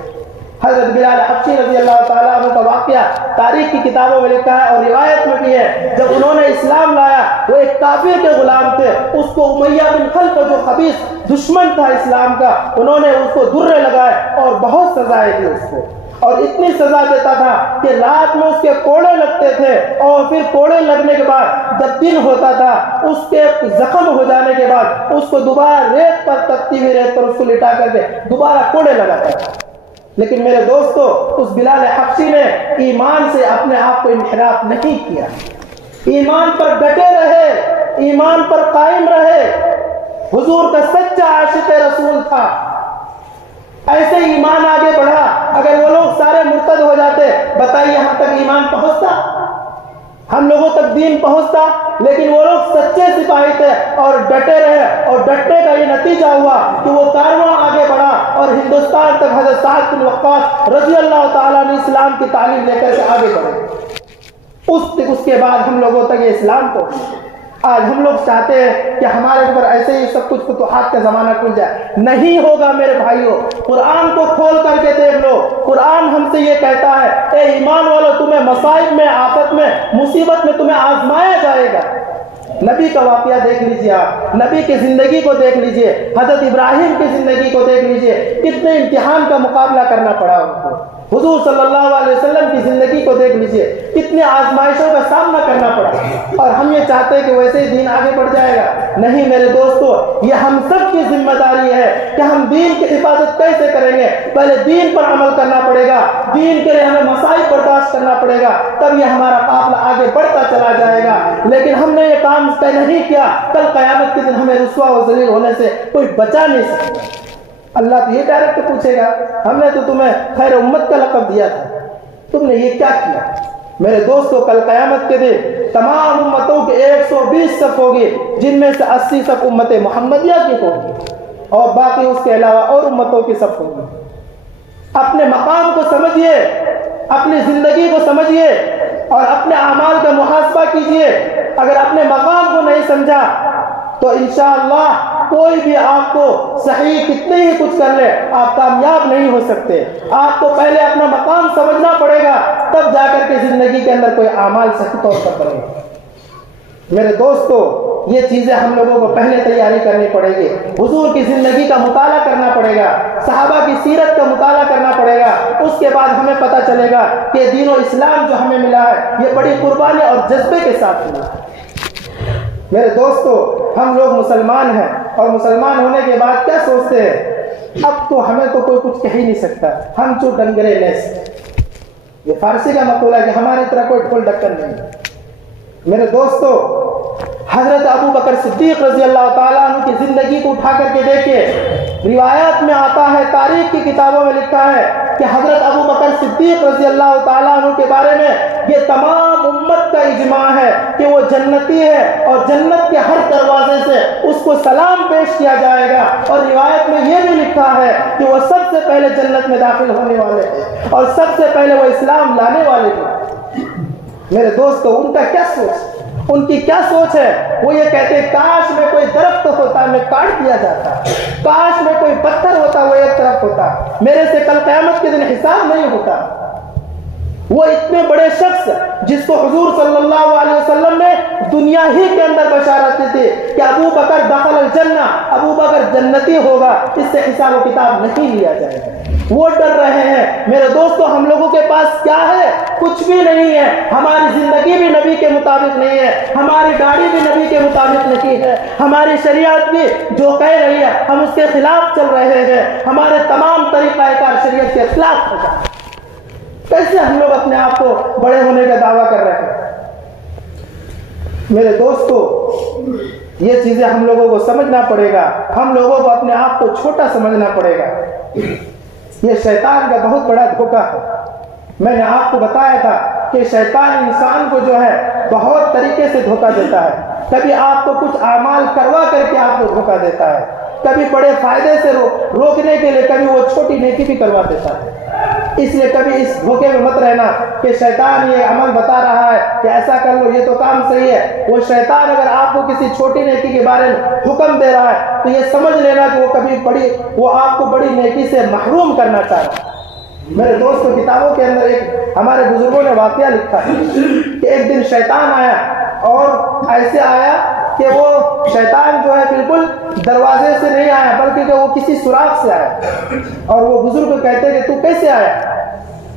حضرت بلال حبشی رضی اللہ تعالیٰ عنہ کا واقعہ تاریخ کی کتابوں میں لکھا ہے اور روایت میں بھی ہے. جب انہوں نے اسلام لایا، وہ ایک کافر کے غلام تھے. اس کو امیہ بن خلف، جو خبیث دشمن تھا اسلام کا، انہوں نے اس کو درے لگائے اور بہت سزائیں دی اس کو. اور اتنی سزا دیتا تھا کہ رات میں اس کے کوڑے لگتے تھے اور پھر کوڑے لگنے کے بعد جب دن ہوتا تھا، اس کے زخم ہو جانے کے بعد اس کو دوبارہ ریت پر، تپتی ہوئی ریت پر اس کو لٹا کر کے دوبارہ کوڑے لگاتا تھا. لیکن میرے دوستو، اس بلال حبشی نے ایمان سے اپنے آپ کو انحراف نہیں کیا. ایمان پر ڈٹے رہے، ایمان پر قائم رہے. حضور کا سچا عاشق رسول تھا. ایسے ایمان آگے بڑھا. اگر وہ لوگ سارے مرتد ہو جاتے، بتائیے ہم تک ایمان پہنچتا؟ ہم لوگوں تک دین پہنچتا؟ لیکن وہ لوگ سچے سپاہی تھے اور ڈٹے رہے، اور ڈٹنے کا یہ نتیجہ ہوا کہ وہ کارواں آگے بڑھا اور ہندوستان تک حضرت سعد بن وقاص رضی اللہ تعالیٰ نے اسلام کی تعلیم لے کر کے آگے بڑھے. اس کے بعد ہم لوگوں تک یہ اسلام پہنچا. آج ہم لوگ چاہتے ہیں کہ ہمارے اوپر ایسے ہی سب کچھ فتوحات کا زمانہ کھل جائے. نہیں ہوگا میرے بھائیوں. قرآن کو کھول کر کے دیکھ لو. قرآن ہم سے یہ کہتا ہے، اے ایمان والو، تمہیں مصائب میں، آفت میں، مصیبت میں تمہیں آزمایا جائے گا. نبی کا واقعہ دیکھ لیجئے، آپ نبی کی زندگی کو دیکھ لیجئے، حضرت ابراہیم کی زندگی کو دیکھ لیجئے. کتنے امتحان کا مقابلہ کرنا پڑا ان کو. حضور صلی اللہ علیہ وسلم کی زندگی کو دیکھ لیجئے، کتنے آزمائشوں کا سامنا کرنا پڑا. اور ہم یہ چاہتے ہیں کہ ویسے ہی دین آگے بڑھ جائے گا. نہیں میرے دوستو، یہ ہم سب کی ذمہ داری ہے کہ ہم دین کی حفاظت کیسے کریں گے. پہلے دین پر عمل کرنا پڑے گا. دین کے لیے ہمیں مصائب برداشت کرنا پڑے گا، تب یہ ہمارا قافلہ آگے بڑھتا چلا جائے گا. لیکن ہم نے یہ کام نہیں کیا، کل قیامت کے دن ہمیں رسوا و ذلیل ہونے سے کوئی بچا نہیں سکتا. اللہ تو یہ ڈائریکٹ پوچھے گا، ہم نے تو تمہیں خیر امت کا لقب دیا تھا، تم نے یہ کیا کیا. میرے دوستو، کل قیامت کے دن تمام امتوں کے 120 صف ہوگی، جن میں سے 80 صف امت محمدیہ کی ہوگی اور باقی اس کے علاوہ اور امتوں کی صف ہوگی. اپنے مقام کو سمجھیے، اپنی زندگی کو سمجھیے اور اپنے اعمال کا محاسبہ کیجیے. اگر اپنے مقام کو نہیں سمجھا تو انشاءاللہ کوئی بھی آپ کو صحیح کتنے ہی کچھ کر لے، آپ کامیاب نہیں ہو سکتے. آپ کو پہلے اپنا مقام سمجھنا پڑے گا، تب جا کر کے زندگی کے اندر کوئی اعمال صحیح طور پر کرے گا. میرے دوستو، یہ چیزیں ہم لوگوں کو پہلے تیاری کرنی پڑے گی. حضور کی زندگی کا مطالعہ کرنا پڑے گا، صحابہ کی سیرت کا مطالعہ کرنا پڑے گا. اس کے بعد ہمیں پتہ چلے گا کہ دین و اسلام جو ہمیں ملا ہے یہ بڑی قربانی اور جذبے کے ساتھ ملا ہے. میرے دوستو، ہم لوگ مسلمان ہیں اور مسلمان ہونے کے بعد کیا سوچتے ہیں؟ اب تو ہمیں تو کوئی کچھ کہہ ہی نہیں سکتا، ہم چو ڈنگرے نیس. یہ فارسی کا مقولہ ہے کہ ہماری طرح کوئی ڈھول ڈکن نہیں. میرے دوستو، حضرت ابو بکر صدیق رضی اللہ تعالیٰ عنہ کی زندگی کو اٹھا کر کے دیکھیے. روایات میں آتا ہے، تاریخ کی کتابوں میں لکھا ہے کہ حضرت ابو بکر صدیق رضی اللہ تعالیٰ عنہ کے بارے میں یہ تمام امت کا اجماع ہے کہ وہ جنتی ہے اور جنت کے ہر دروازے سے اس کو سلام پیش کیا جائے گا. اور روایت میں یہ بھی لکھا ہے کہ وہ سب سے پہلے جنت میں داخل ہونے والے ہیں اور سب سے پہلے وہ اسلام لانے والے ہیں. میرے دوستو، ان کا کیا سوچ، ان کی کیا سوچ ہے؟ وہ یہ کہتے ہیں کاش میں کوئی درخت ہوتا میں کاٹ دیا جاتا، کاش میں کوئی پتھر ہوتا وہ ایک طرف ہوتا، میرے سے کل قیامت کے دن حساب نہیں ہوتا. وہ اتنے بڑے شخص جس کو حضور صلی اللہ علیہ وسلم نے دنیا ہی کے اندر بشارت دی تھی کہ ابو بکر دخل الجنہ، ابو بکر جنتی ہوگا، اس سے حساب و کتاب نہیں لیا جائے گا، وہ ڈر رہے ہیں۔ میرے دوستو، ہم لوگوں کے پاس کیا ہے؟ کچھ بھی نہیں ہے۔ ہماری زندگی بھی نبی کے مطابق نہیں ہے، ہماری گاڑی بھی نبی کے مطابق نہیں ہے، ہماری شریعت بھی جو کہہ رہی ہے ہم اس کے خلاف چل رہے ہیں، ہمارے تمام طریقہ کار شریعت کے خلاف ہو جائے۔ کیسے ہم لوگ اپنے آپ کو بڑے ہونے کا دعویٰ کر رہے ہیں؟ میرے دوستو، یہ چیزیں ہم لوگوں کو سمجھنا پڑے گا، ہم لوگوں کو اپنے آپ کو چھوٹا سمجھنا پڑے گا۔ یہ شیطان کا بہت بڑا دھوکہ ہے۔ میں نے آپ کو بتایا تھا کہ شیطان انسان کو جو ہے بہت طریقے سے دھوکہ دیتا ہے۔ کبھی آپ کو کچھ اعمال کروا کر کے آپ کو دھوکہ دیتا ہے، کبھی بڑے فائدے سے روکنے کے لیے کبھی وہ چھوٹی نیکی بھی کروا دیتا ہے۔ اس لیے کبھی اس دھوکے میں مت رہنا کہ شیطان یہ عمل بتا رہا ہے کہ ایسا کر لو، یہ تو کام صحیح ہے۔ وہ شیطان اگر آپ کو کسی چھوٹی نیکی کے بارے میں حکم دے رہا ہے تو یہ سمجھ لینا کہ وہ آپ کو بڑی نیکی سے محروم کرنا چاہ رہا ہے۔ میرے دوستوں، کتابوں کے اندر ایک ہمارے بزرگوں نے واقعہ لکھا ہے کہ ایک دن شیطان آیا، اور ایسے آیا کہ وہ شیطان جو ہے بالکل دروازے سے نہیں آیا بلکہ کہ وہ کسی سوراخ سے آیا، اور وہ بزرگ کہتے کہ تو کیسے آیا؟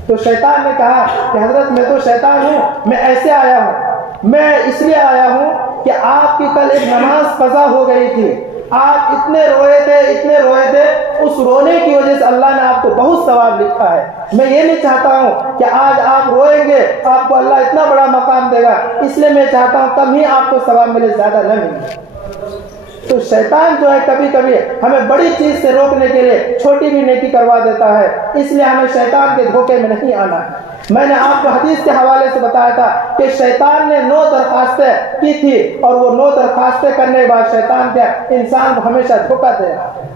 تو شیطان نے کہا کہ حضرت میں تو شیطان ہوں، میں ایسے آیا ہوں، میں اس لیے آیا ہوں کہ آپ کی کل ایک نماز قضا ہو گئی تھی، آپ اتنے روئے تھے، اس رونے کی وجہ سے اللہ نے آپ کو بہت ثواب لکھا ہے۔ میں یہ نہیں چاہتا ہوں کہ آج آپ روئیں گے آپ کو اللہ اتنا بڑا مقام دے گا، اس لیے میں چاہتا ہوں کم ہی آپ کو ثواب ملے، زیادہ نہ ملے۔ تو شیطان جو ہے کبھی کبھی ہمیں بڑی چیز سے روکنے کے لیے چھوٹی بھی نیکی کروا دیتا ہے، اس لیے ہمیں شیطان کے دھوکے میں نہیں آنا ہے۔ میں نے آپ کو حدیث کے حوالے سے بتایا تھا کہ شیطان نے 9 درخواستیں کی تھی، اور وہ 9 درخواستیں کرنے کے بعد شیطان کیا انسان کو ہمیشہ دھوکہ دے رہا ہے۔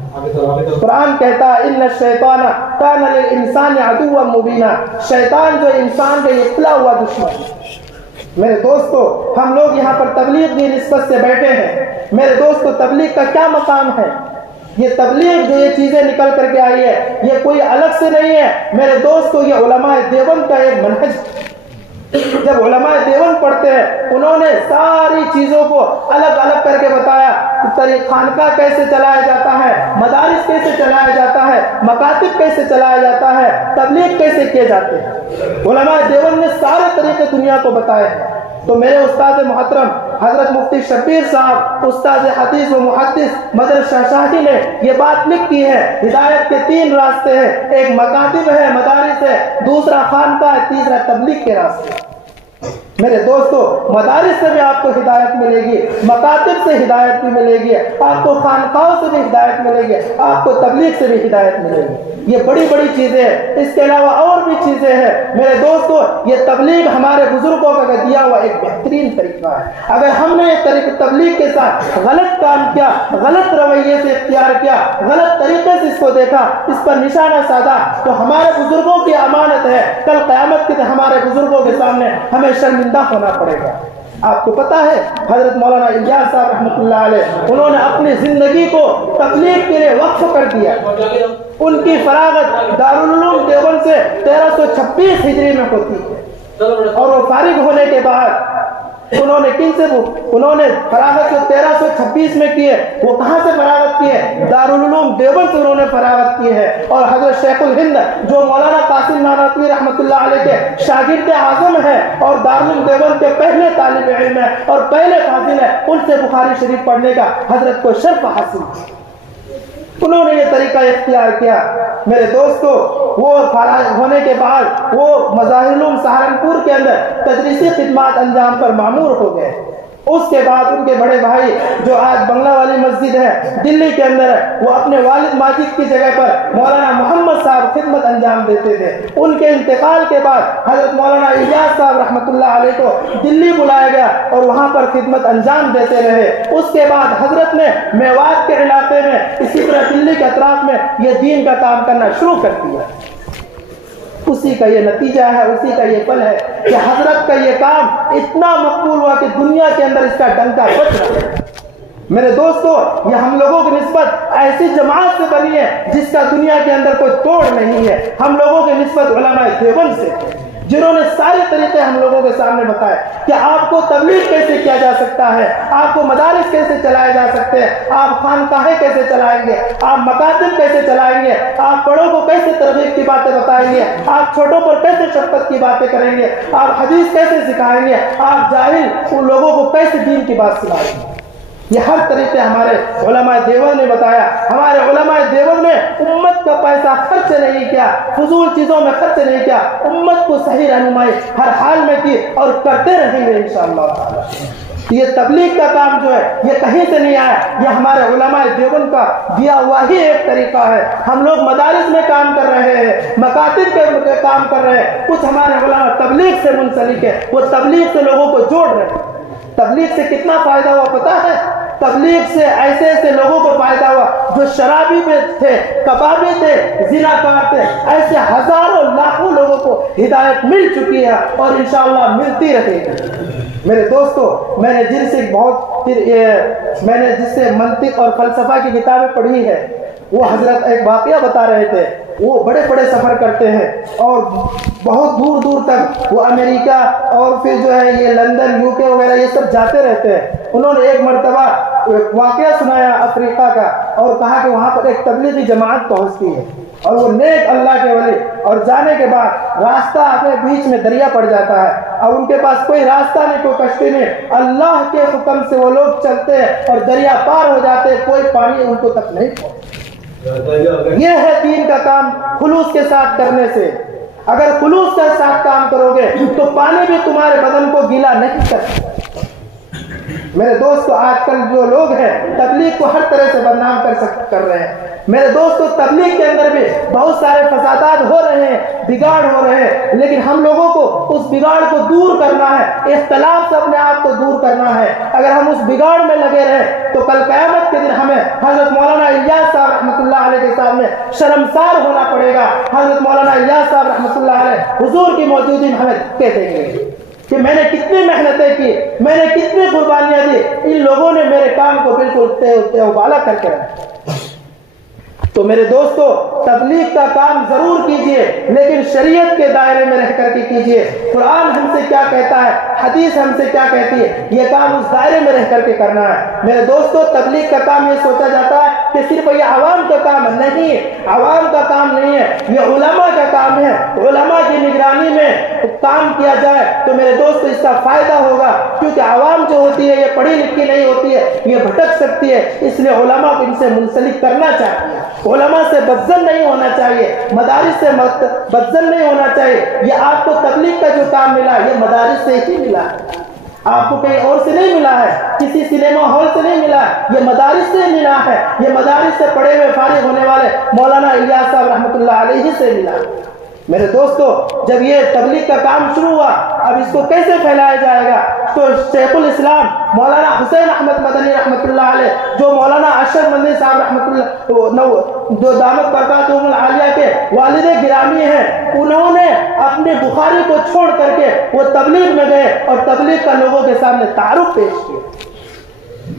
قرآن کہتا ہے ان الشیطان کان للانسان عدوا مبینا، شیطان جو انسان کا یہ کھلا ہوا دشمن ہے۔ میرے دوستو، ہم لوگ یہاں پر تبلیغ کی نسبت سے بیٹھے ہیں۔ میرے دوستو، تبلیغ کا کیا مقام ہے؟ یہ تبلیغ جو یہ چیزیں نکل کر کے آئی ہے یہ کوئی الگ سے نہیں ہے۔ میرے دوستو، یہ علماء دیوبند کا ایک منہج ہے۔ جب علماء دیوبند پڑھتے ہیں انہوں نے ساری چیزوں کو الگ الگ کر کے بتایا کہ خانقاہ کیسے چلایا جاتا ہے، مدارس کیسے چلایا جاتا ہے، مکاتب کیسے چلایا جاتا ہے، تبلیغ کیسے کیے جاتے ہیں۔ علماء دیوبند نے سارے طریقے دنیا کو بتائے ہیں۔ تو میرے استاد محترم حضرت مفتی شبیر صاحب، استاد حدیث و محدث مدر شاہ شاہی نے یہ بات لکھی ہے، ہدایت کے 3 راستے ہیں، ایک مکاتب ہے، مدارس ہے، دوسرا خانقاہ ہے، تیسرا تبلیغ کے راستے۔ میرے دوستو، مدارس سے بھی آپ کو ہدایت ملے گی، مکاتب سے ہدایت بھی ملے گی، آپ کو خانقاہوں سے بھی ہدایت ملے گی، آپ کو تبلیغ سے بھی ہدایت ملے گی۔ یہ بڑی بڑی چیزیں ہیں، اس کے علاوہ اور بھی چیزیں ہیں۔ میرے دوستو، یہ تبلیغ ہمارے بزرگوں کا دیا ہوا ایک بہترین طریقہ ہے۔ اگر ہم نے ایک طریقہ تبلیغ کے ساتھ غلط کام کیا، غلط رویے سے اختیار کیا، غلط طریقے سے اس کو دیکھا، اس پر نشانہ سادھا، تو ہمارے بزرگوں کی امانت ہے، کل قیامت کے دن ہمارے بزرگوں کے سامنے ہمیں شرمندہ ہونا پڑے گا۔ آپ کو پتا ہے حضرت مولانا الیاس صاحب رحمۃ اللہ علیہ، انہوں نے اپنی زندگی کو تبلیغ کے لیے وقف کر دیا۔ ان کی فراغت دارالعلوم دیوبند سے 1326 ہجری میں ہوتی ہے، اور وہ فارغ ہونے کے بعد انہوں نے فراغت جو 1326 میں کی ہے، وہ کہاں سے فراغت کی ہے؟ دارالعلوم دیوبند سے انہوں نے فراغت کی ہے۔ اور حضرت شیخ الہند جو مولانا قاسم نانوتوی رحمۃ اللہ علیہ کے شاگرد اعظم ہیں اور دارالعلوم دیوبند کے پہلے طالب علم ہیں اور پہلے فاضل ہیں، ان سے بخاری شریف پڑھنے کا حضرت کو شرف حاصل ہے۔ انہوں نے یہ طریقہ اختیار کیا۔ میرے دوستو، وہ فارغ ہونے کے بعد وہ مظاہر العلوم سہارنپور کے اندر تدریسی خدمات انجام پر مامور ہو گئے۔ اس کے بعد ان کے بڑے بھائی جو آج بنگلہ والی مسجد ہے دلی کے اندر ہے، وہ اپنے والد ماجد کی جگہ پر مولانا محمد صاحب خدمت انجام دیتے تھے۔ ان کے انتقال کے بعد حضرت مولانا الیاس صاحب رحمۃ اللہ علیہ کو دلی بلایا گیا اور وہاں پر خدمت انجام دیتے رہے۔ اس کے بعد حضرت نے میوات کے علاقے میں، اسی طرح دلی کے اطراف میں یہ دین کا کام کرنا شروع کر دیا۔ اسی کا یہ نتیجہ ہے، اسی کا یہ پل ہے کہ حضرت کا یہ کام اتنا مقبول ہوا کہ دنیا کے اندر اس کا ڈنکا بج رہا ہے۔ میرے دوستو، یہ ہم لوگوں کی نسبت ایسی جماعت سے بنی ہے جس کا دنیا کے اندر کوئی توڑ نہیں ہے۔ ہم لوگوں کی نسبت علماء دیوبند سے، جنہوں نے سارے طریقے ہم لوگوں کے سامنے بتائے کہ آپ کو تبلیغ کیسے کیا جا سکتا ہے، آپ کو مدارس کیسے چلائے جا سکتے ہیں، آپ خانقاہیں کیسے چلائیں گے، آپ مکاتب کیسے چلائیں گے، آپ بڑوں کو کیسے ترغیب کی باتیں بتائیں گے، آپ چھوٹوں پر کیسے شفقت کی باتیں کریں گے، آپ حدیث کیسے سکھائیں گے، آپ جاہل ان لوگوں کو کیسے دین کی بات سنائیں گے۔ یہ ہر طریقے ہمارے علماء دیوبند نے بتایا۔ ہمارے علماء دیوبند نے امت کا پیسہ خرچ نہیں کیا، فضول چیزوں میں خرچ نہیں کیا، امت کو صحیح رہنمائی ہر حال میں کی اور کرتے رہیں گے انشاءاللہ تعالی۔ یہ تبلیغ کا کام جو ہے یہ کہیں سے نہیں آیا، یہ ہمارے علماء دیوبند کا دیا ہوا ہی ایک طریقہ ہے۔ ہم لوگ مدارس میں کام کر رہے ہیں، مکاتب کے کام کر رہے ہیں، کچھ ہمارے علماء تبلیغ سے منسلک ہے، وہ تبلیغ سے لوگوں کو جوڑ رہے ہیں۔ تبلیغ سے کتنا فائدہ ہوا پتا ہے؟ تبلیغ سے ایسے ایسے لوگوں کو فائدہ ہوا جو شرابی میں تھے، کبابی تھے، زناکار تھے، ایسے ہزاروں لاکھوں لوگوں کو ہدایت مل چکی ہے اور انشاءاللہ ملتی رہے گی۔ میرے دوستو، میں نے جس سے منطق اور فلسفہ کی کتابیں پڑھی ہے، وہ حضرت ایک واقعہ بتا رہے تھے۔ وہ بڑے بڑے سفر کرتے ہیں اور بہت دور دور تک وہ امریکہ اور پھر جو ہے یہ لندن، یو کے وغیرہ یہ سب جاتے رہتے ہیں۔ انہوں نے ایک مرتبہ واقعہ سنایا افریقہ کا اور کہا کہ وہاں پر ایک تبلیغی جماعت پہنچتی ہے اور وہ نیک اللہ کے ولی، اور جانے کے بعد راستہ اپنے بیچ میں دریا پڑ جاتا ہے اور ان کے پاس کوئی راستہ نہیں، کوئی کشتی نہیں، اللہ کے حکم سے وہ لوگ چلتے ہیں اور دریا پار ہو جاتے ہیں، کوئی پانی ان کو تک نہیں پہنچتا۔ یہ ہے دین کا کام خلوص کے ساتھ کرنے سے۔ اگر خلوص کے ساتھ کام کرو گے تو پانی بھی تمہارے بدن کو گیلا نہیں کرتا۔ میرے دوستو، آج کل جو لوگ ہیں تبلیغ کو ہر طرح سے بدنام کر رہے ہیں۔ میرے دوستو، تبلیغ کے اندر بھی بہت سارے فسادات ہو رہے ہیں، بگاڑ ہو رہے ہیں، لیکن ہم لوگوں کو اس بگاڑ کو دور کرنا ہے، اختلاف سے اپنے آپ کو دور کرنا ہے۔ اگر ہم اس بگاڑ میں لگے رہے تو کل قیامت کے دن ہمیں حضرت مولانا الیاس صاحب رحمۃ اللہ علیہ کے سامنے شرمسار ہونا پڑے گا۔ حضرت مولانا الیاس صاحب رحمۃ اللہ علیہ حضور کی موجودگی میں ہمیں کہہ دیں گے کہ میں نے کتنی محنتیں کی، میں نے کتنی قربانیاں دی، ان لوگوں نے میرے کام کو بالکل ابالا کر کے رکھا۔ تو میرے دوستو، تبلیغ کا کام ضرور کیجئے لیکن شریعت کے دائرے میں رہ کر کے کیجئے۔ قرآن ہم سے کیا کہتا ہے، حدیث ہم سے کیا کہتی ہے، یہ کام اس دائرے میں رہ کر کے کرنا ہے۔ میرے دوستو، تبلیغ کا کام یہ سوچا جاتا ہے کہ صرف یہ عوام کا کام نہیں، عوام کا کام نہیں ہے، یہ علماء کا کام ہے۔ علماء کی نگرانی میں کام کیا جائے تو میرے دوستو اس کا فائدہ ہوگا، کیونکہ عوام جو ہوتی ہے یہ پڑھی لکھی نہیں ہوتی ہے، یہ بھٹک سکتی ہے، اس لیے علماء کو ان سے منسلک کرنا چاہیے۔ علماء سے بدزن نہیں ہونا چاہیے، مدارس سے بدزن نہیں ہونا چاہیے۔ یہ آپ کو تبلیغ کا جو کام ملا یہ مدارس سے ہی ملا ہے، آپ کو کہیں اور سے نہیں ملا ہے، کسی سینما ہال سے نہیں ملا ہے، یہ مدارس سے ملا ہے، یہ مدارس سے پڑھے ہوئے فارغ ہونے والے مولانا الیاس صاحب رحمۃ اللہ علیہ سے ملا۔ میرے دوستو، جب یہ تبلیغ کا کام شروع ہوا، اب اس کو کیسے پھیلایا جائے گا؟ تو شیخ الاسلام مولانا حسین احمد مدنی رحمۃ اللہ علیہ، جو مولانا اشرف مدنی صاحب رحمۃ اللہ جو دامت برکاتہم العالیہ کے والد گرامی ہیں، انہوں نے اپنے بخاری کو چھوڑ کر کے وہ تبلیغ میں گئے اور تبلیغ کا لوگوں کے سامنے تعارف پیش کیا۔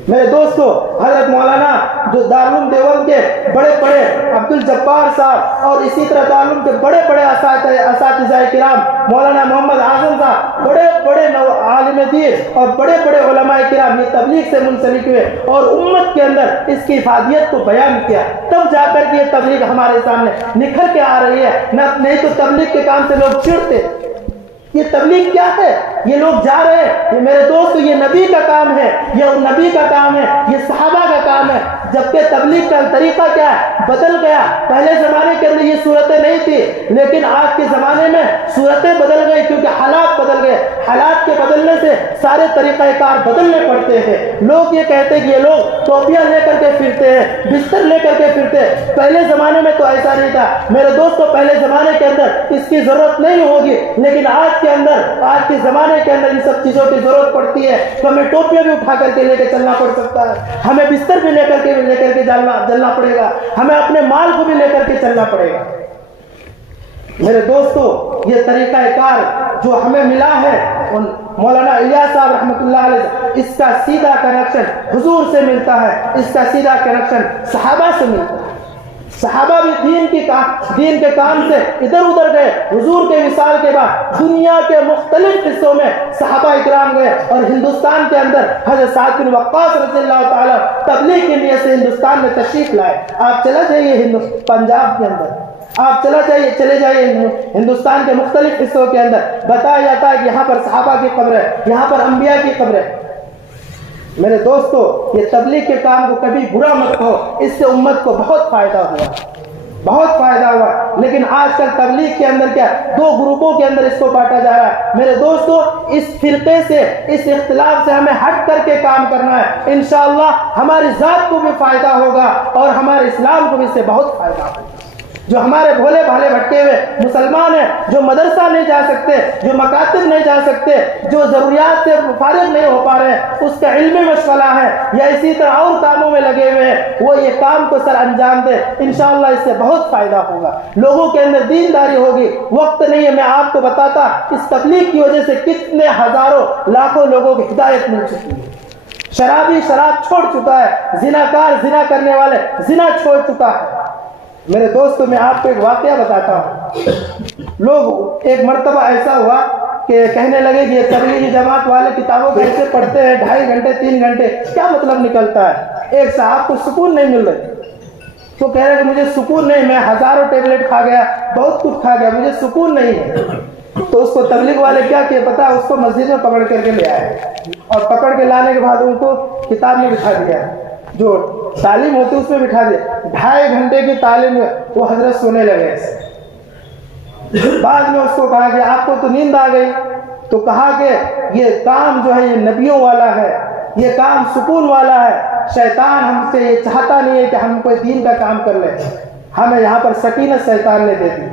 میرے دوستو، حضرت مولانا جو دارالعلوم دیوبند کے بڑے بڑے عبد الجبار صاحب اور اسی طرح دارالعلوم کے بڑے بڑے اساتذہ کرام مولانا محمد اعظم صاحب، بڑے بڑے عالم دین اور بڑے بڑے علماء کرام یہ تبلیغ سے منسلک ہوئے اور امت کے اندر اس کی افادیت کو بیان کیا، تب جا کر کے یہ تبلیغ ہمارے سامنے نکھر کے آ رہی ہے۔ نہیں تو تبلیغ کے کام سے لوگ چڑھتے۔ یہ تبلیغ کیا ہے؟ یہ لوگ جا رہے ہیں، یہ میرے دوست یہ نبی کا کام ہے، یہ نبی کا کام ہے، یہ صحابہ کا کام ہے۔ جبکہ تبلیغ کا طریقہ کیا ہے؟ بدل گیا۔ پہلے زمانے کے اندر یہ صورتیں نہیں تھی، لیکن آج کے زمانے میں صورتیں بدل گئی کیونکہ حالات بدل گئے۔ حالات کے بدلنے سے سارے طریقہ کار بدلنے پڑتے ہیں۔ لوگ یہ کہتے ہیں کہ یہ لوگ ٹوپیاں لے کر کے پھرتے ہیں، بستر لے کر کے پھرتے ہیں۔ پہلے زمانے میں تو ایسا نہیں تھا میرے دوستوں، پہلے زمانے کے اندر اس کی ضرورت نہیں ہوگی، لیکن آج کے زمانے کے اندر ان سب چیزوں کی ضرورت پڑتی ہے۔ تو ہمیں ٹوپیاں بھی اٹھا کر کے لے کے چلنا پڑ سکتا ہے، ہمیں بستر بھی لے کر کے چلنا پڑے گا، ہمیں اپنے مال کو بھی لے کر کے چلنا پڑے گا۔ میرے دوستو، یہ طریقہ کار جو ہمیں ملا ہے مولانا الیاس صاحب رحمۃ اللہ علیہ، اس کا سیدھا کنیکشن حضور سے ملتا ہے، اس کا سیدھا کنیکشن صحابہ سے ملتا ہے۔ صحابہ بھی دین کے کام سے ادھر ادھر گئے. حضور کے وصال کے بعد دنیا کے مختلف حصوں میں صحابہ اکرام گئے, اور ہندوستان کے اندر حضرت سعد بن وقاص رضی اللہ تعالیٰ تبلیغ کے لیے سے ہندوستان میں تشریف لائے. آپ چلا جائیے پنجاب کے اندر, آپ چلے جائیے ہندوستان کے مختلف حصوں کے اندر, بتایا جاتا ہے کہ یہاں پر صحابہ کی قبر ہے, یہاں پر انبیاء کی قبر ہے. میرے دوستو, یہ تبلیغ کے کام کو کبھی برا مت ہو, اس سے امت کو بہت فائدہ ہوا, بہت فائدہ ہوا. لیکن آج کل تبلیغ کے اندر کیا دو گروپوں کے اندر اس کو بانٹا جا رہا ہے. میرے دوستو, اس فرقے سے, اس اختلاف سے ہمیں ہٹ کر کے کام کرنا ہے. انشاءاللہ ہماری ذات کو بھی فائدہ ہوگا اور ہمارے اسلام کو بھی اس سے بہت فائدہ ہوگا. جو ہمارے بھولے بھالے بھٹکے ہوئے مسلمان ہیں, جو مدرسہ نہیں جا سکتے, جو مکاتب نہیں جا سکتے, جو ضروریات سے فارغ نہیں ہو پا رہے, اس کا علمی مشغلہ ہے یا اسی طرح اور کاموں میں لگے ہوئے ہیں, وہ یہ کام کو سر انجام دے. انشاءاللہ اس سے بہت فائدہ ہوگا, لوگوں کے اندر دینداری ہوگی. وقت نہیں ہے میں آپ کو بتاتا اس تبلیغ کی وجہ سے کتنے ہزاروں لاکھوں لوگوں کی ہدایت مل چکی ہے. شرابی شراب چھوڑ چکا ہے, زناکار زنا کرنے والے زنا چھوڑ چکا ہے. میرے دوستو, میں آپ کو ایک واقعہ بتاتا ہوں. لوگ ایک مرتبہ ایسا ہوا کہ کہنے لگے کہ یہ تبلیغی جماعت والے کتابوں کو ایسے پڑھتے ہیں 2.5 گھنٹے 3 گھنٹے, کیا مطلب نکلتا ہے. ایک صاحب کو سکون نہیں مل رہی, وہ کہہ رہے کہ مجھے سکون نہیں, میں ہزاروں ٹیبلٹ کھا گیا, بہت کچھ کھا گیا, مجھے سکون نہیں ہے. تو اس کو تبلیغ والے کیا کیے پتا, اس کو مسجد میں پکڑ کر کے لے آئے, اور پکڑ کے لانے کے بعد ان کو کتاب میں بٹھا دیا, جو تعلیم ہوتی اس میں بٹھا دیا. 2.5 گھنٹے کی تعلیم میں وہ حضرت سونے لگے. بعد میں اس کو کہا کہ آپ کو تو نیند آ گئی, تو کہا کہ یہ کام جو ہے یہ نبیوں والا ہے, یہ کام سکون والا ہے. شیطان ہم سے یہ چاہتا نہیں ہے کہ ہم کوئی دین کا کام کر لیں, ہمیں یہاں پر سکینت شیطان نے دے دی.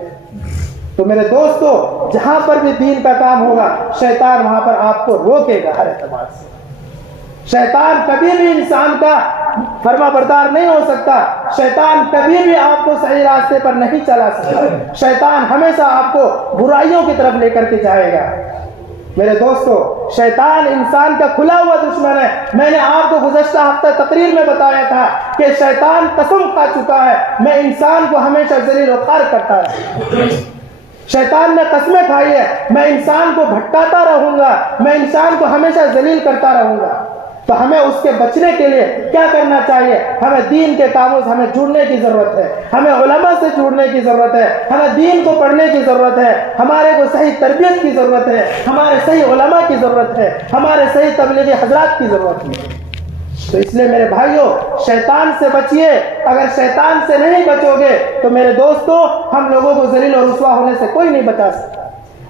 تو میرے دوستو, جہاں پر بھی دین کا کام ہوگا شیطان وہاں پر آپ کو روکے گا ہر اعتبار سے. شیطان کبھی بھی انسان کا فرما بردار نہیں ہو سکتا, شیطان کبھی بھی آپ کو صحیح راستے پر نہیں چلا سکتا. شیطان ہمیشہ آپ کو برائیوں کی طرف لے کر کے جائے گا. میرے دوستو, شیطان انسان کا کھلا ہوا دشمن ہے. میں نے آپ کو گزشتہ ہفتہ تقریر میں بتایا تھا کہ شیطان قسم کھا چکا ہے میں انسان کو ہمیشہ ذلیل و خوار کرتا رہا. شیطان نے قسمیں کھائی ہے میں انسان کو بھٹکاتا رہوں گا, میں انسان کو ہمیشہ ذلیل کرتا رہوں گا. تو ہمیں اس کے بچنے کے لیے کیا کرنا چاہیے, ہمیں دین کے کاموں سے ہمیں جڑنے کی ضرورت ہے, ہمیں علماء سے جڑنے کی ضرورت ہے, ہمیں دین کو پڑھنے کی ضرورت ہے, ہمارے کو صحیح تربیت کی ضرورت ہے, ہمارے صحیح علماء کی ضرورت ہے, ہمارے صحیح تبلیغی حضرات کی ضرورت ہے. تو اس لیے میرے بھائیوں, شیطان سے بچیے. اگر شیطان سے نہیں بچو گے تو میرے دوستو, ہم لوگوں کو ذلیل اور رسوا ہونے سے کوئی نہیں بچا سکتا.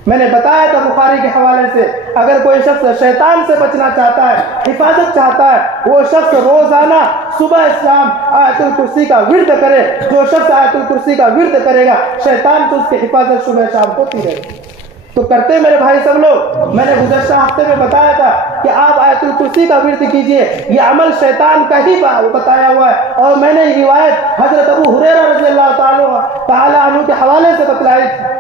میں نے بتایا تھا بخاری کے حوالے سے, اگر کوئی شخص شیطان سے بچنا چاہتا ہے, حفاظت چاہتا ہے, وہ شخص روزانہ صبح شام آیت الکرسی کا ورد کرے. جو شخص آیت الکرسی کا ورد کرے گا شیطان تو اس کی حفاظت صبح شام ہوتی رہے گی. تو کرتے میرے بھائی سب لوگ, میں نے گزشتہ ہفتے میں بتایا تھا کہ آپ آیت الکرسی کا ورد کیجئے. یہ عمل شیطان کا ہی بتایا ہوا ہے, اور میں نے یہ روایت حضرت ابو ہریرہ رضی اللہ تعالی عنہ کے حوالے سے بتلائی تھی.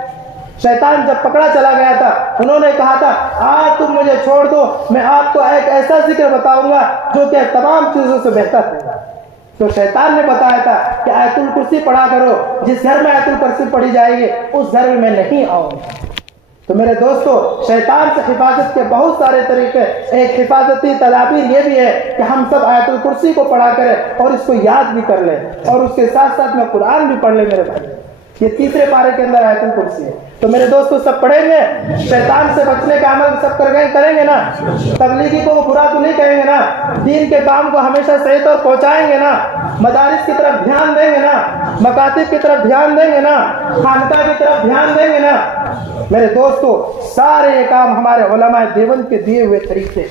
شیطان جب پکڑا چلا گیا تھا, انہوں نے کہا تھا آج تم مجھے چھوڑ دو, میں آپ کو ایک ایسا ذکر بتاؤں گا جو کہ تمام چیزوں سے بہتر ہوگا. تو شیطان نے بتایا تھا کہ آیت الکرسی پڑھا کرو, جس گھر میں آیت الکرسی پڑھی جائے گی اس گھر میں نہیں آؤں گا. تو میرے دوستو, شیطان سے حفاظت کے بہت سارے طریقے. ایک حفاظتی تدابیر یہ بھی ہے کہ ہم سب آیت الکرسی کو پڑھا کریں اور اس کو یاد بھی کر لیں, اور اس کے ساتھ ساتھ میں قرآن بھی پڑھ لیں. میرے بھائی, یہ 3 پارے کے اندر آیت الکرسی ہے. تو میرے دوستو, سب پڑھیں گے, شیطان سے بچنے کا عمل سب کریں گے نا, تبلیغی کو برا تو نہیں کہیں گے نا, دین کے کام کو ہمیشہ صحیح طور پہنچائیں گے نا, مدارس کی طرف دھیان دیں گے نا, مکاتب کی طرف دھیان دیں گے نا, خانقاہ کی طرف دھیان دیں گے نا. میرے دوستو, سارے یہ کام ہمارے علماء دیوبند کے دیے ہوئے طریقے.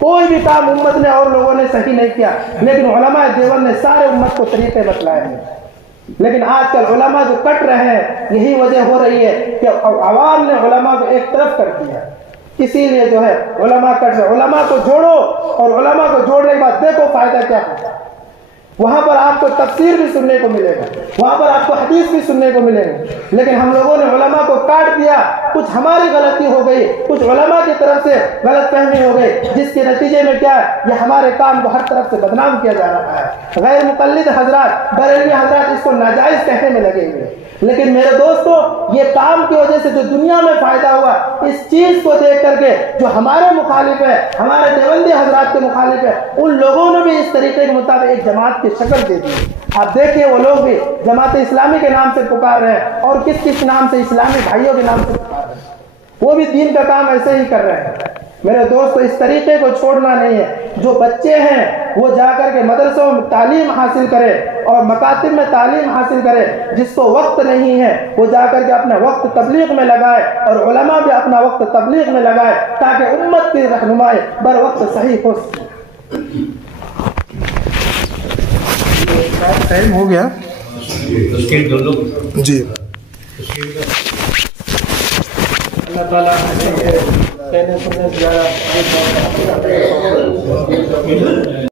کوئی بھی کام امت نے اور لوگوں نے صحیح نہیں کیا, لیکن علماء دیوبند نے سارے امت کو طریقے بتلائے ہیں. لیکن آج کل علماء جو کٹ رہے ہیں, یہی وجہ ہو رہی ہے کہ عوام نے علماء کو ایک طرف کر دیا. اسی لیے جو ہے علماء کٹ رہے. علماء کو جوڑو, اور علماء کو جوڑنے کے بعد دیکھو فائدہ کیا ہوتا ہے. وہاں پر آپ کو تفسیر بھی سننے کو ملے گا، وہاں پر آپ کو حدیث بھی سننے کو ملے گا، لیکن ہم لوگوں نے علماء کو کاٹ دیا، کچھ ہماری غلطی ہو گئی، کچھ علماء کی طرف سے غلط فہمی ہو گئی، جس کے نتیجے میں کیا ہے، یہ ہمارے کام کو ہر طرف سے بدنام کیا جا رہا ہے۔ غیر مقلد حضرات، بریلوی حضرات اس کو ناجائز کہنے میں لگے ہوئے، لیکن میرے دوستو یہ کام کی وجہ سے جو دنیا میں فائدہ ہوا، اس چیز کو دیکھ کر کے جو ہمارے مخالف ہے، ہمارے دیوبندی حضرات کے مخالف ہے، ان لوگوں نے بھی اس طریقے کے مطابق ایک جماعت کی شکل دے دی۔ آپ دیکھیے وہ لوگ بھی جماعت اسلامی کے نام سے پکار رہے ہیں، اور کس کس نام سے، اسلامی بھائیوں کے نام سے پکار رہے ہیں، وہ بھی دین کا کام ایسے ہی کر رہے ہیں۔ میرے دوستو اس طریقے کو چھوڑنا نہیں ہے۔ جو بچے ہیں وہ جا کر کے مدرسوں میں تعلیم حاصل کرے اور مکاتب میں تعلیم حاصل کرے، جس کو وقت نہیں ہے وہ جا کر کے اپنا وقت تبلیغ میں لگائے، اور علماء بھی اپنا وقت تبلیغ میں لگائے، تاکہ امت کی رہنمائی بر وقت صحیح ہو سکے۔ ٹائم ہو گیا جی۔ اللہ تعالیٰ کہنے سننے سے زیادہ